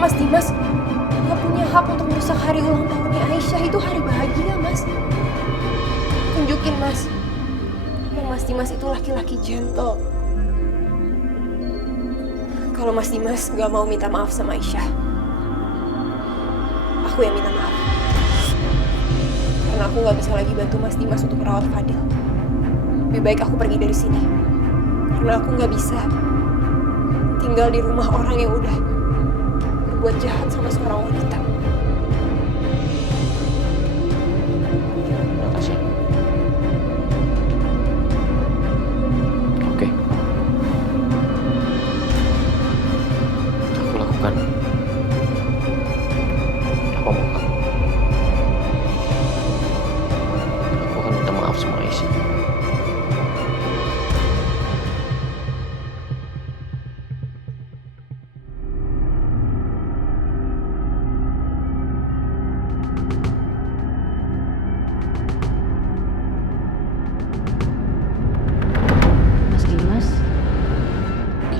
Mas Dimas gak punya hak untuk merusak hari ulang tahunnya Aisyah. Itu hari bahagia, Mas. Tunjukin, Mas. Mas Dimas itu laki-laki gentle. Kalau Mas Dimas gak mau minta maaf sama Aisyah, aku yang minta maaf. Karena aku gak bisa lagi bantu Mas Dimas untuk merawat Fadil. Lebih baik aku pergi dari sini. Karena aku gak bisa tinggal di rumah orang yang udah berbuat jahat sama seorang wanita. Makasih. Oke. Aku lakukan apa mau kamu. Aku akan minta maaf sama Aisyah.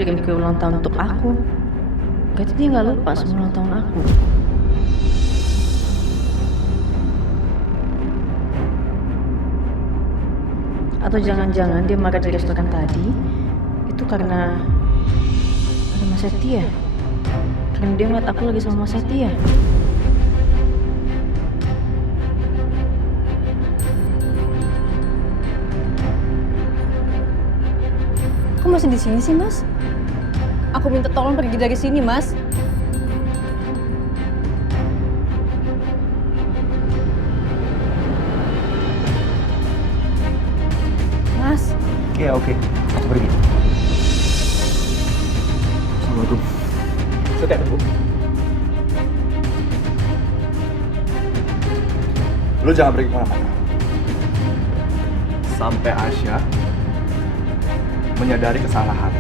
Kirim kue ulang tahun untuk aku. Berarti dia nggak lupa sama ulang tahun aku. Atau jangan-jangan dia marah di restoran tadi itu karena ada Mas Setia. Karena dia ngeliat aku lagi sama Mas Setia. Kok masih di sini sih, Mas? Aku minta tolong pergi dari sini, Mas. Mas. Iya, oke. Aku pergi. Assalamualaikum. Setia, Bu. Lu jangan pergi kemana-mana. Sampai Aisyah menyadari kesalahan.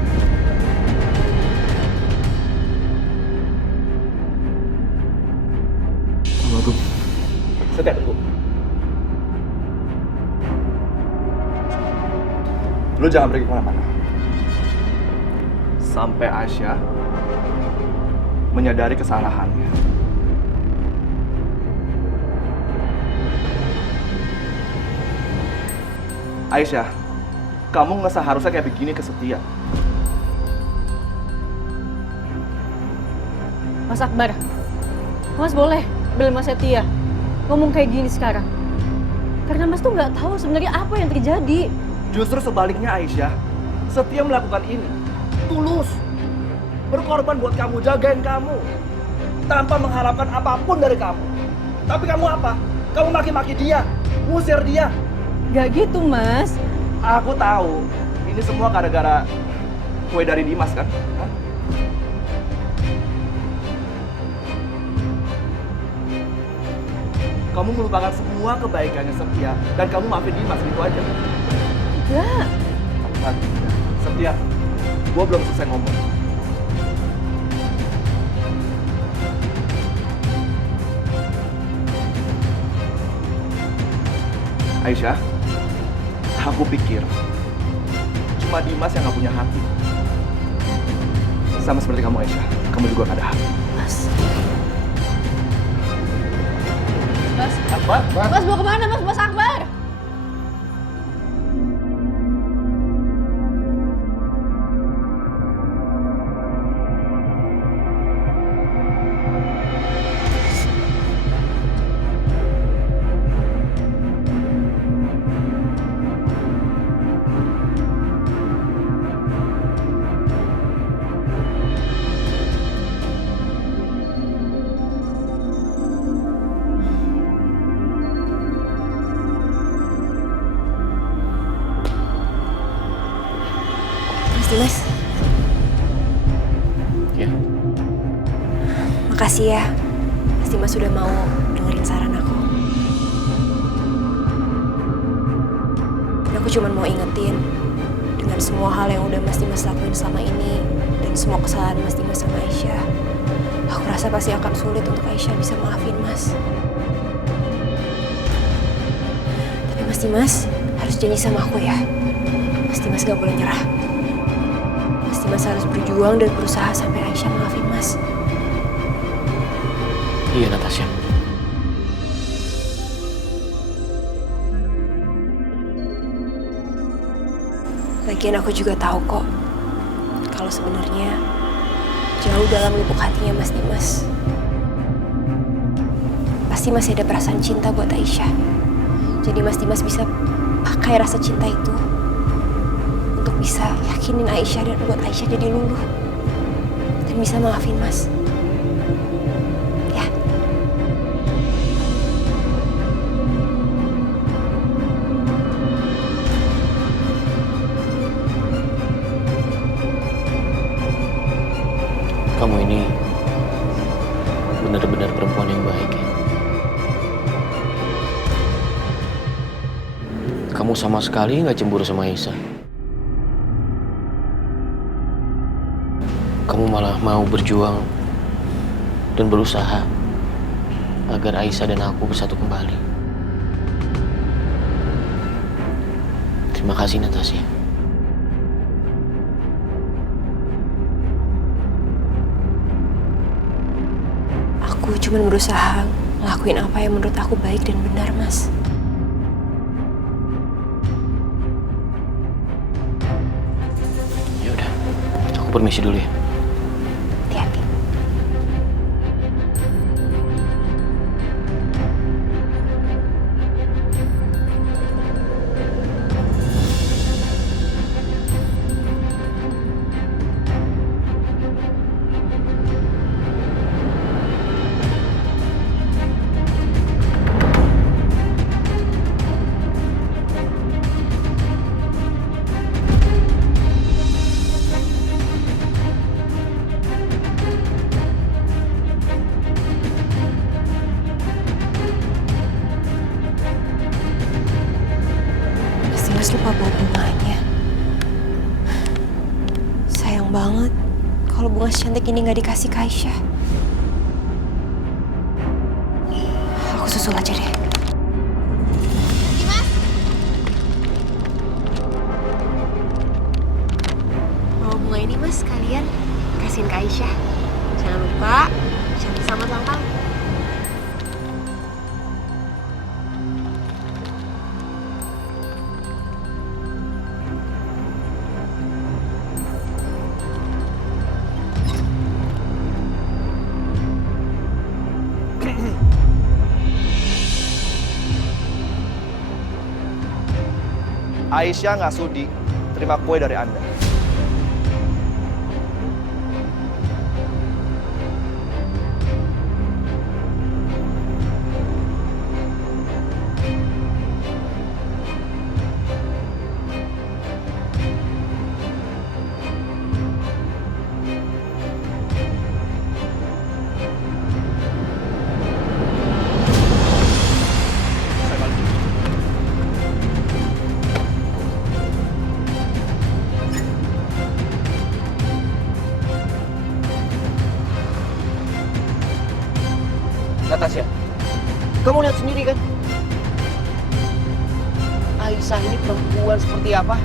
Assalamualaikum. Setia, Bu. Lu jangan pergi kemana-mana. Sampai Aisyah menyadari kesalahannya. Aisyah, kamu nggak seharusnya kayak begini ke Setia. Mas Akbar, Mas boleh bela Mas Setia ngomong kayak gini sekarang. Karena Mas tuh nggak tahu sebenarnya apa yang terjadi. Justru sebaliknya Aisyah, Setia melakukan ini tulus, berkorban buat kamu, jagain kamu, tanpa mengharapkan apapun dari kamu. Tapi kamu apa? Kamu maki-maki dia, ngusir dia. Gak gitu, Mas. Aku tahu, ini semua gara-gara kue dari Dimas kan? Hah? Kamu melupakan semua kebaikannya Setia dan kamu maafin Dimas gitu aja. Enggak. Setia, gua belum selesai ngomong. Aisyah, aku pikir cuma Dimas yang gak punya hati. Sama seperti kamu Aisyah, kamu juga gak ada hati. Mas. Akbar? Mas mau kemana, Mas? Mas Akbar! Dimas, Ya, makasih ya. Mas Dimas sudah mau dengerin saran aku. Aku cuma mau ingetin dengan semua hal yang udah Mas Dimas lakuin selama ini dan semua kesalahan Mas Dimas sama Aisyah. Aku rasa pasti akan sulit untuk Aisyah bisa maafin Mas. Tapi Mas Dimas harus janji sama aku ya. Mas Dimas gak boleh nyerah. Mas Dimas harus berjuang dan berusaha sampai Aisyah maafin Mas. Iya, Natasha. Lagian aku juga tahu kok, kalau sebenarnya jauh dalam lubuk hatinya Mas Dimas, pasti masih ada perasaan cinta buat Aisyah. Jadi Mas Dimas bisa pakai rasa cinta itu untuk bisa yakinin Aisyah dan buat Aisyah jadi luluh dan bisa maafin Mas. Ya. Kamu ini benar-benar perempuan yang baik ya. Kamu sama sekali nggak cemburu sama Aisyah. Kamu malah mau berjuang dan berusaha agar Aisyah dan aku bersatu kembali. Terima kasih, Natasha. Aku cuma berusaha ngelakuin apa yang menurut aku baik dan benar, Mas. Ya udah, aku permisi dulu ya. Hati-hati. Mas lupa bawa bunganya. Sayang banget kalau bunga secantik ini nggak dikasih ke Aisyah. Aku susul aja deh. Mas. Bawa bunga ini Mas sekalian kasihin ke Aisyah. Jangan lupa cantik sama tampang. Aisyah nggak sudi terima kue dari Anda. Natasha, kamu lihat sendiri kan? Aisyah ini perempuan seperti apa?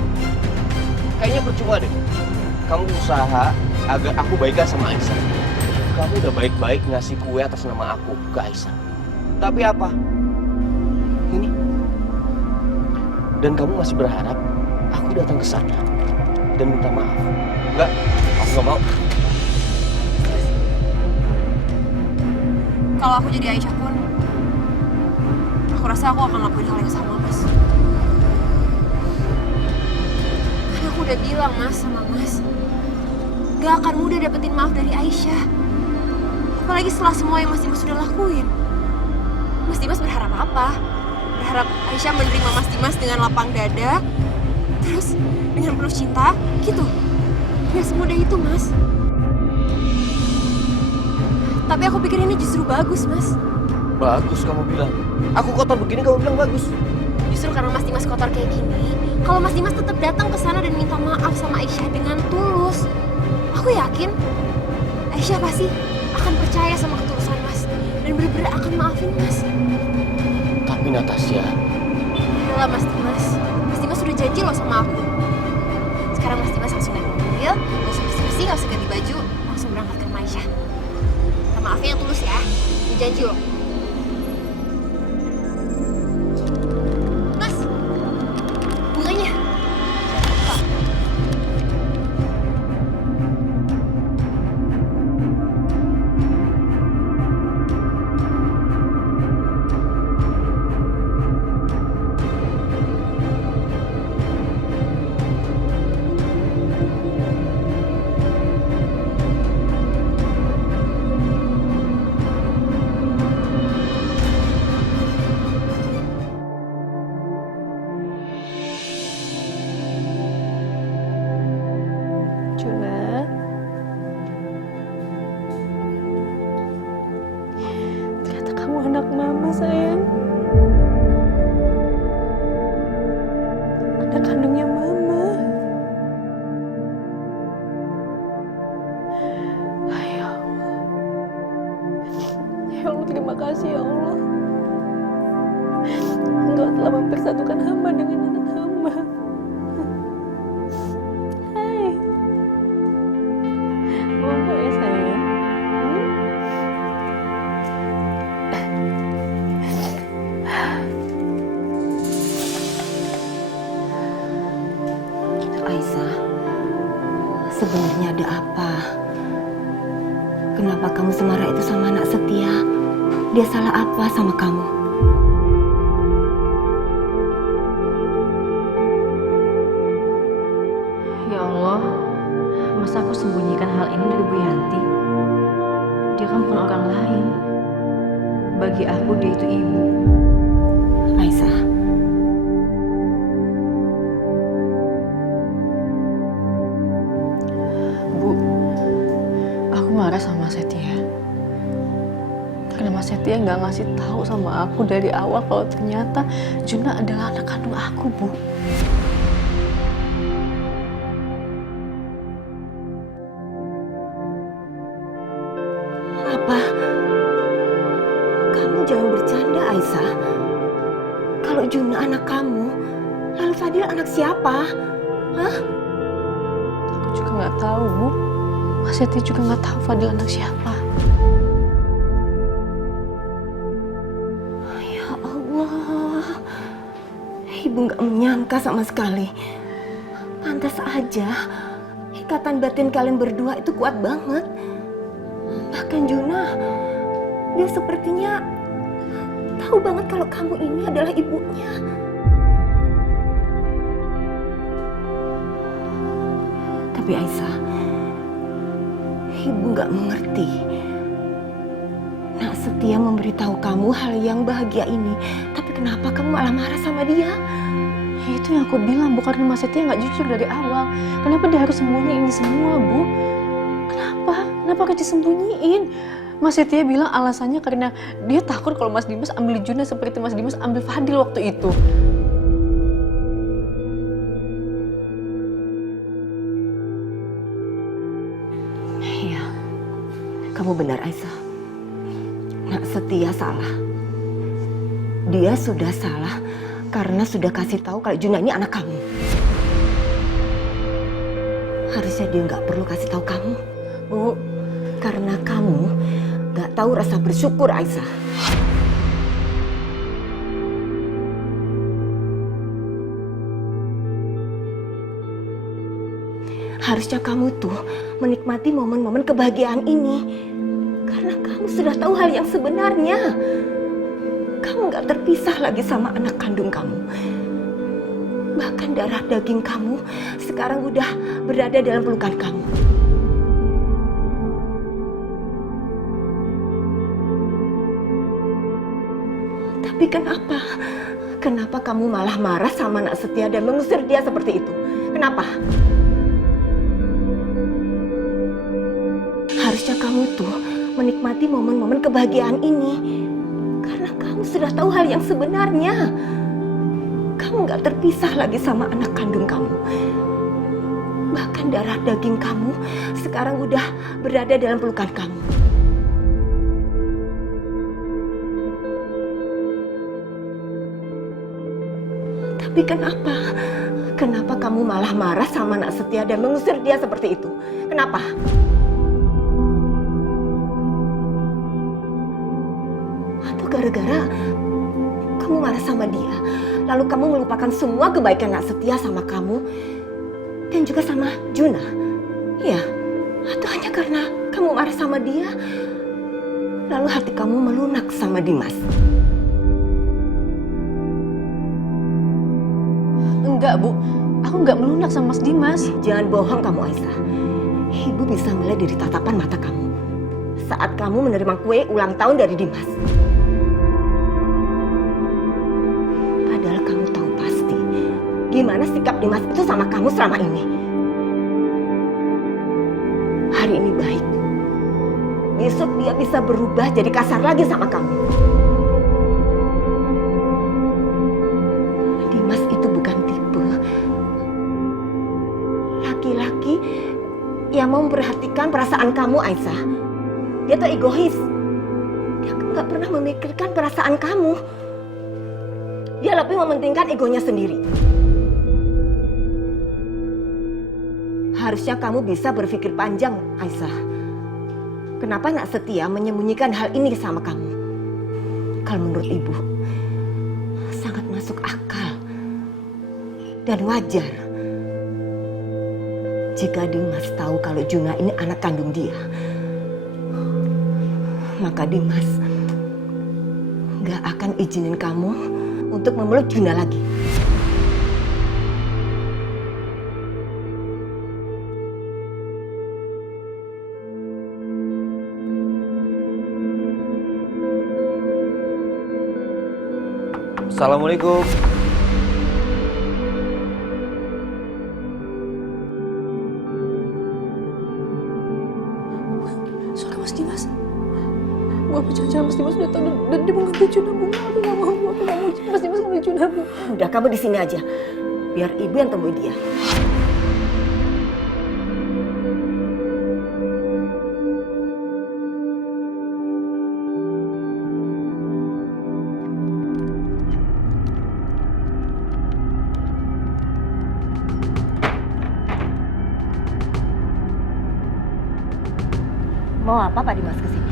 Kayaknya percuma deh. Kamu usaha agar aku baikan sama Aisyah. Kamu udah baik-baik ngasih kue atas nama aku ke Aisyah. Tapi apa? Ini. Dan kamu masih berharap aku datang ke sana dan minta maaf? Enggak, aku nggak mau. Kalau aku jadi Aisyah pun, aku rasa aku akan lakuin hal yang sama, Mas. Karena aku udah bilang, Mas, sama Mas, gak akan mudah dapetin maaf dari Aisyah. Apalagi setelah semua yang Mas Dimas sudah lakuin. Mas Dimas berharap apa? Berharap Aisyah menerima Mas Dimas dengan lapang dada, terus dengan penuh cinta, gitu. Gak semudah itu, Mas. Tapi aku pikir ini justru bagus, Mas. Bagus kamu bilang. Aku kotor begini kamu bilang bagus. Justru karena Mas Dimas kotor kayak gini, kalau Mas Dimas tetap datang ke sana dan minta maaf sama Aisyah dengan tulus, aku yakin Aisyah pasti akan percaya sama ketulusan Mas dan benar-benar akan maafin Mas. Tapi Natasha, Yalah Mas Dimas sudah janji loh sama aku. Sekarang Mas Dimas langsung naik mobil, gak usah bersih-bersih, gak usah ganti baju, langsung berangkat ke rumah Aisyah. Maafnya yang tulus ya. janji loh. Mas, bunganya. Juna, ternyata kamu anak mama, sayang. Anak kandungnya mama. Ya Allah. Ya Allah, terima kasih ya Allah. Engkau telah mempersatukan hamba dengan anak hamba. Hai. Mama ya sayang. Aisyah, sebenarnya ada apa? Kenapa kamu semarah itu sama anak Setia? Dia salah apa sama kamu? Ya Allah, masa aku sembunyikan hal ini dari Bu Yanti? Dia kan bukan orang lain. Bagi aku dia itu ibu. Aisyah, Bu, aku marah sama Setia. Karena Mas Setia nggak ngasih tahu sama aku dari awal kalau ternyata Juna adalah anak kandung aku, Bu. apa? Kamu jangan bercanda, Aisyah. Kalau Juna anak kamu, lalu Fadil anak siapa? Hah? Aku juga nggak tahu, Bu. Mas Setia juga nggak tahu Fadil anak siapa. Ya Allah, Ibu nggak menyangka sama sekali. Pantas aja, ikatan batin kalian berdua itu kuat banget. Bahkan Juna, dia sepertinya tahu banget kalau kamu ini adalah ibunya. Tapi Aisyah, Ibu nggak mengerti. Nak Setia memberitahu kamu hal yang bahagia ini, tapi kenapa kamu malah marah sama dia? Ya itu yang aku bilang, Bu, karena Mas Setia nggak jujur dari awal. Kenapa dia harus sembunyiin ini semua, Bu? Kenapa? Kenapa harus disembunyiin? Mas Setia bilang alasannya karena dia takut kalau Mas Dimas ambil Juna seperti Mas Dimas ambil Fadil waktu itu. Iya, kamu benar Aisyah. Nak Setia salah. Dia sudah salah karena sudah kasih tahu kalau Juna ini anak kamu. Harusnya dia nggak perlu kasih tahu kamu, Bu. Karena kamu nggak tahu rasa bersyukur, Aisyah. Harusnya kamu tuh menikmati momen-momen kebahagiaan ini. Karena kamu sudah tahu hal yang sebenarnya. Kamu gak terpisah lagi sama anak kandung kamu. Bahkan darah daging kamu sekarang udah berada dalam pelukan kamu. Tapi kenapa? Kenapa kamu malah marah sama Nak Setia dan mengusir dia seperti itu? Kenapa? Harusnya kamu tuh menikmati momen-momen kebahagiaan ini. Karena kamu sudah tahu hal yang sebenarnya. Kamu gak terpisah lagi sama anak kandung kamu. Bahkan darah daging kamu sekarang udah berada dalam pelukan kamu. Tapi kenapa? Kenapa kamu malah marah sama Nak Setia dan mengusir dia seperti itu? Kenapa? gara-gara kamu marah sama dia, lalu kamu melupakan semua kebaikan Nak Setia sama kamu dan juga sama Juna. Iya, atau hanya karena kamu marah sama dia, lalu hati kamu melunak sama Dimas. Enggak, Bu. Aku nggak melunak sama Mas Dimas. Jangan bohong kamu, Aisyah. Ibu bisa melihat dari tatapan mata kamu saat kamu menerima kue ulang tahun dari Dimas. Padahal kamu tahu pasti gimana sikap Dimas itu sama kamu selama ini. Hari ini baik, besok dia bisa berubah jadi kasar lagi sama kamu. Dimas itu bukan tipe laki-laki yang mau memperhatikan perasaan kamu, Aisyah. Dia tuh egois. Dia gak pernah memikirkan perasaan kamu. Dia lebih mementingkan egonya sendiri. Harusnya kamu bisa berpikir panjang, Aisyah. Kenapa Nak Setia menyembunyikan hal ini sama kamu? Kalau menurut Ibu, sangat masuk akal dan wajar. Jika Dimas tahu kalau Juna ini anak kandung dia, maka Dimas gak akan izinin kamu untuk memeluk Juna lagi. Assalamualaikum. Suara Mas Dimas. Bu, aku jangan Mas Dimas udah tahu dan dia mau ngambil Juna, Bu. Aku nggak mau Mas Dimas ngambil Juna, Bu. Udah, kamu di sini aja. Biar Ibu yang temui dia. Mau apa Pak Dimas kesini?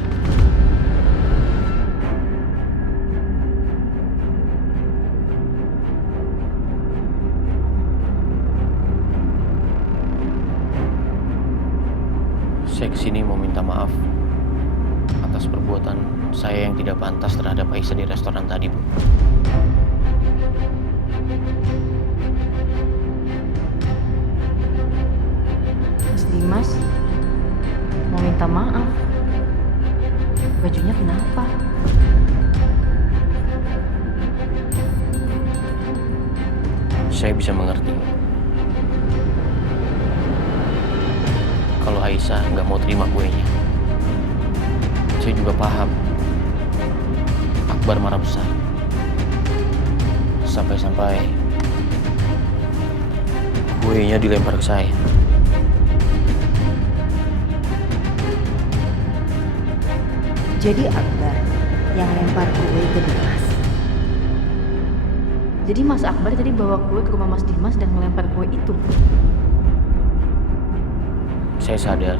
Saya kesini mau minta maaf atas perbuatan saya yang tidak pantas terhadap Aisyah di restoran tadi, Bu. Mas Dimas mau minta maaf. Bajunya kenapa? Saya bisa mengerti kalau Aisyah nggak mau terima kuenya. Saya juga paham Akbar marah besar. Sampai-sampai kuenya dilempar ke saya. Jadi Akbar yang lempar kue ke Dimas. Jadi Mas Akbar tadi bawa kue ke rumah Mas Dimas dan melempar kue itu. Saya sadar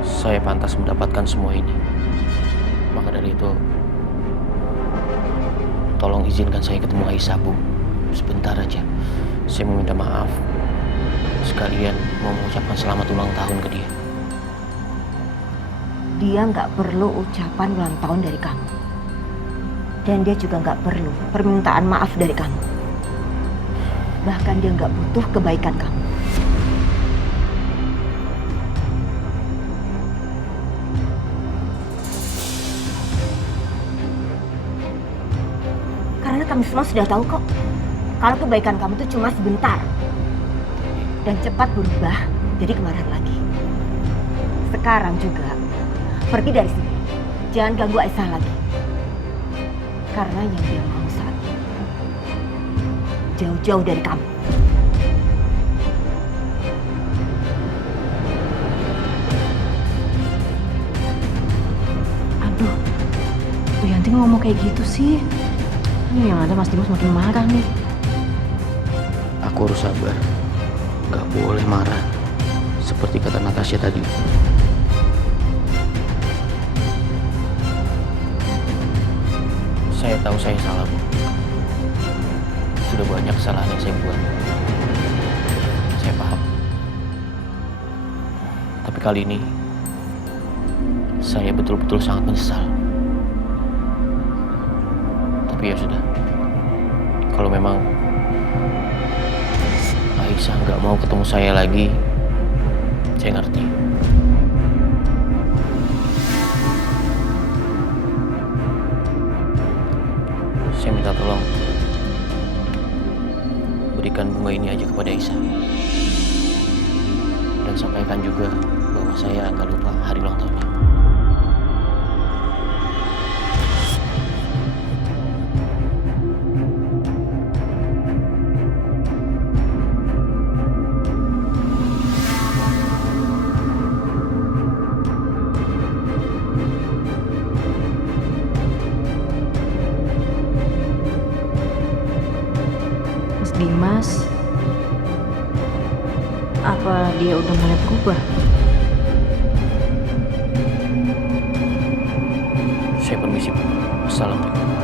saya pantas mendapatkan semua ini. Maka dari itu, tolong izinkan saya ketemu Aisyah, Bu. Sebentar aja. Saya mau minta maaf. Sekalian mau mengucapkan selamat ulang tahun ke dia. Dia nggak perlu ucapan ulang tahun dari kamu. Dan dia juga nggak perlu permintaan maaf dari kamu. Bahkan dia nggak butuh kebaikan kamu. Karena kami semua sudah tahu kok, kalau kebaikan kamu itu cuma sebentar. Dan cepat berubah jadi kemarahan lagi. Sekarang juga, pergi dari sini. Jangan ganggu Aisyah lagi. Karena yang dia mau saat ini jauh-jauh dari kamu. Aduh, Bu Yanti ngomong kayak gitu sih. Ini yang ada Mas Dimas makin marah nih. Aku harus sabar. Gak boleh marah. Seperti kata Natasha tadi. Mas, tahu saya salah, Bu. Sudah banyak kesalahan yang saya buat. Saya paham. Tapi kali ini, saya betul-betul sangat menyesal. Tapi ya sudah. Kalau memang Aisyah nggak mau ketemu saya lagi, saya ngerti. Saya minta tolong berikan bunga ini aja kepada Aisyah. Dan sampaikan juga bahwa saya nggak lupa hari ulang tahunnya. Mas Dimas, apa dia udah mulai berubah? Saya permisi, Bu. Assalamualaikum.